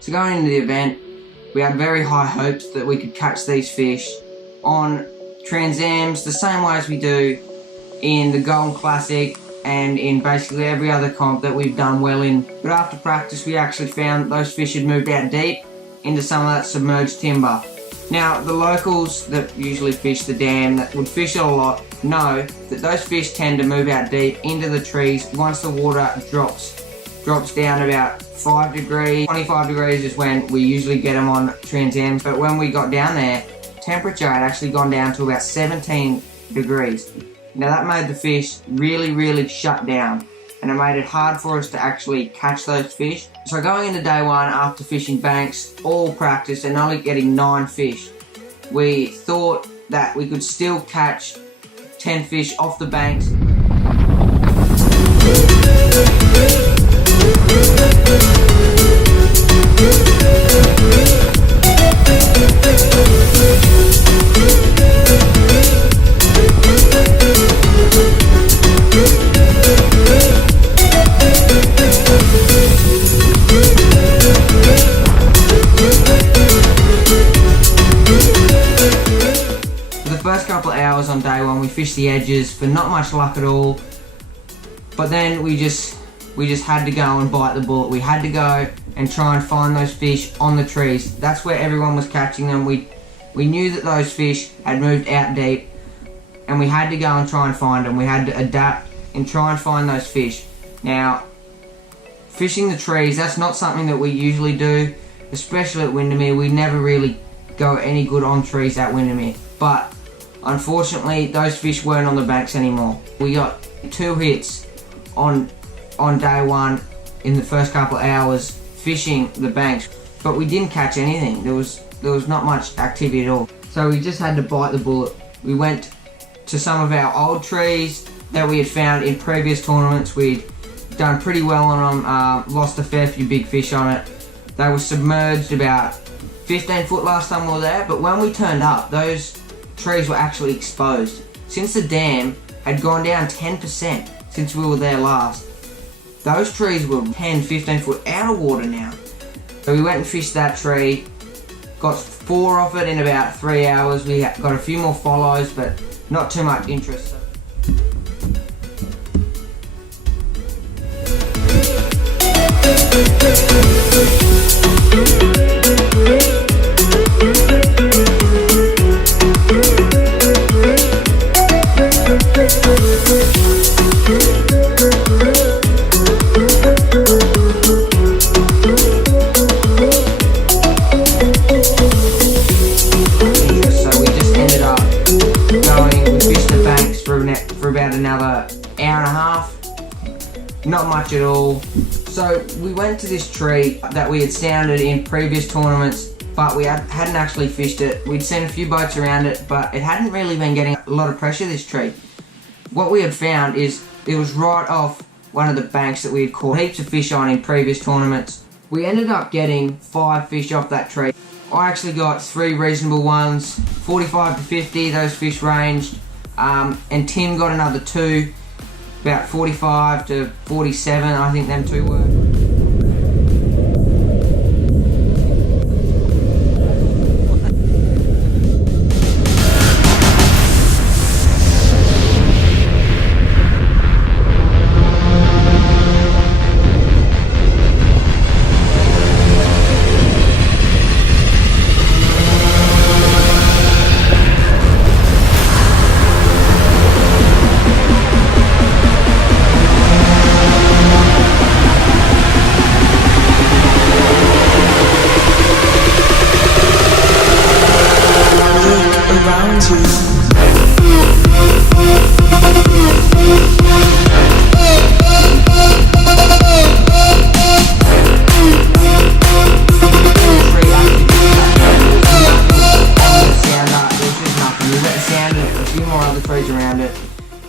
So going into the event, we had very high hopes that we could catch these fish on Trans Ams the same way as we do in the Golden Classic and in basically every other comp that we've done well in. But after practice we actually found that those fish had moved out deep into some of that submerged timber. Now the locals that usually fish the dam, that would fish it a lot, know that those fish tend to move out deep into the trees once the water drops down about 5 degrees. 25 degrees is when we usually get them on Trans Ams, but when we got down there, temperature had actually gone down to about 17 degrees. Now that made the fish really shut down, and it made it hard for us to actually catch those fish. So going into day one, after fishing banks, all practice and only getting 9 fish, we thought that we could still catch 10 fish off the banks. First couple of hours on day one we fished the edges for not much luck at all, but then we just had to go and bite the bullet. We had to go and try and find those fish on the trees. That's where everyone was catching them. We knew that those fish had moved out deep, and we had to go and try and find them. We had to adapt and try and find those fish. Now fishing the trees, that's not something that we usually do, especially at Windamere. We never really go any good on trees at Windamere, but unfortunately those fish weren't on the banks anymore. We got 2 hits on day one in the first couple of hours fishing the banks, but we didn't catch anything. There was not much activity at all, so we just had to bite the bullet. We went to some of our old trees that we had found in previous tournaments. We'd done pretty well on them, lost a fair few big fish on it. They were submerged about 15 foot last time we were there, but when we turned up, those trees were actually exposed. Since the dam had gone down 10% since we were there last, those trees were 10-15 foot out of water now. So we went and fished that tree, got 4 off it in about 3 hours. We got a few more follows, but not too much interest. For about another hour and a half, not much at all. So we went to this tree that we had sounded in previous tournaments, but we hadn't actually fished it. We'd seen a few boats around it, but it hadn't really been getting a lot of pressure, this tree. What we had found is it was right off one of the banks that we had caught heaps of fish on in previous tournaments. We ended up getting 5 fish off that tree. I actually got 3 reasonable ones, 45 to 50, those fish ranged. And Tim got another 2, about 45 to 47, I think them 2 were.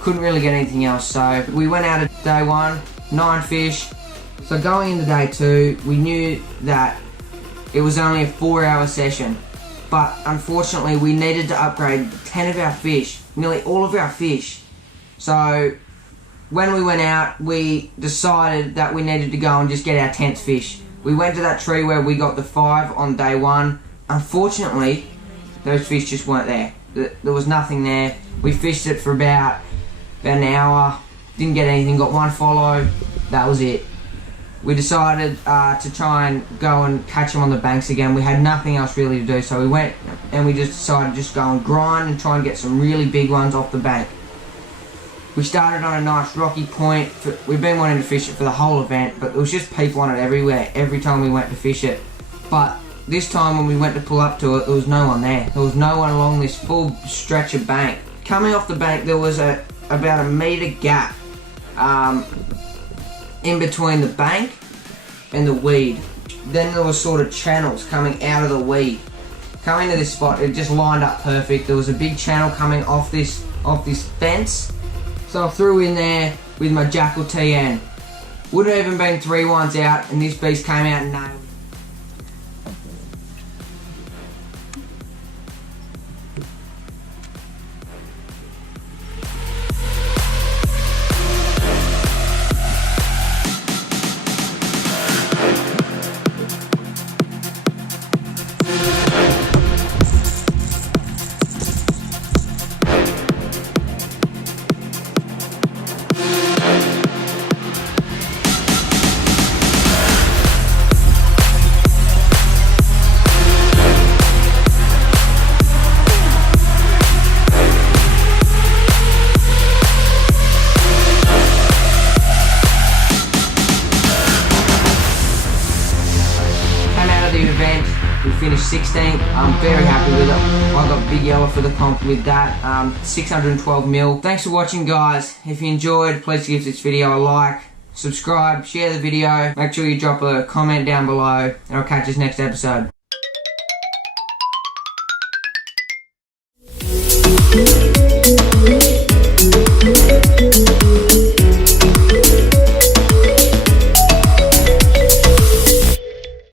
couldn't really get anything else. So we went out at day 1, 9 fish. So going into day 2, we knew that it was only a 4-hour session, but unfortunately we needed to upgrade 10 of our fish, nearly all of our fish. So when we went out, we decided that we needed to go and just get our 10th fish. We went to that tree where we got the 5 on day 1. Unfortunately, those fish just weren't there. There was nothing there. We fished it for about an hour, didn't get anything, got 1 follow, that was it. We decided to try and go and catch them on the banks again. We had nothing else really to do, so we went and we just decided to just go and grind and try and get some really big ones off the bank. We started on a nice rocky point. We've been wanting to fish it for the whole event, but there was just people on it everywhere, every time we went to fish it. But this time when we went to pull up to it, there was no one there. There was no one along this full stretch of bank. Coming off the bank, there was about a metre gap in between the bank and the weed. Then there was sort of channels coming out of the weed. Coming to this spot, it just lined up perfect. There was a big channel coming off this fence. So I threw in there with my Jackal TN. Wouldn't have even been 3 ones out, and this beast came out and nailed it. Event, we finished 16th. I'm very happy with it. I got big yellow for the comp with that. 612 mil. Thanks for watching, guys. If you enjoyed, please give this video a like, subscribe, share the video. Make sure you drop a comment down below, and I'll catch you next episode.